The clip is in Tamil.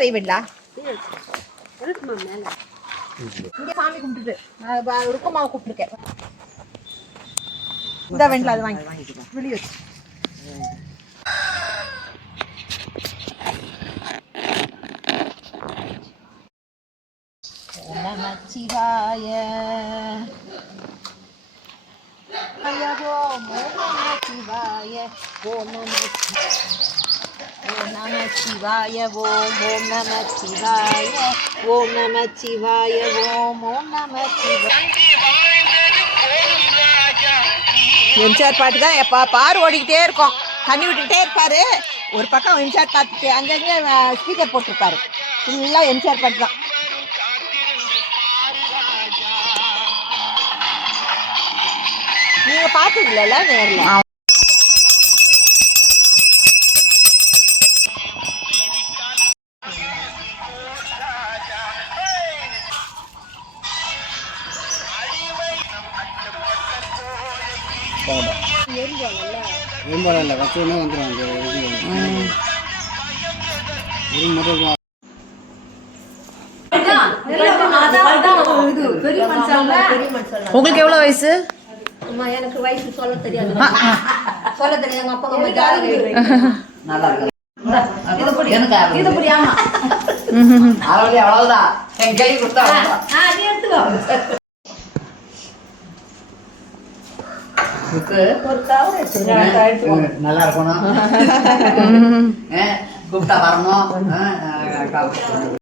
வெயிடா இங்க சாமி கும்பிட்டுட்டு ருக்கமாவை கூப்பிட்டுருக்கேன். இந்த வெண்ணில அது வாங்கிக்கலாம் வெளியே வச்சு. நமச்சிவாய ஓம் நமச்சிவாய ஓம் நமச்சிவாய ஓம் ஓம் நமச்சிவாய ஓம் நமச்சிவாய ஓம் ஓம் நமச்சிவாய. எம்ஜிஆர் பாட்டு தான் எப்போ பாரு ஓடிக்கிட்டே இருக்கோம். தண்ணி விட்டுக்கிட்டே இருப்பாரு. ஒரு பக்கம் எம்ஜிஆர் பார்த்துட்டு அங்கங்கே ஸ்பீக்கர் போட்டிருப்பாரு. ஃபுல்லாக எம்ஜிஆர் பாட்டு தான். நீங்கள் பார்த்தது இல்லைல்ல நேரில்? எரிபாடல்ல வச்சோடனே வந்துடுவாங்க. உங்களுக்கு எவ்வளவு வயசு? எனக்கு வயசு சொல்ல தெரியாது. சொல்ல தெரியாது. எங்க அப்பா நல்லா இருக்கு. அவ்வளவுதான் என் கை கொடுத்தா நல்லா இருக்கணும். கூப்பிட்டா வரணும்.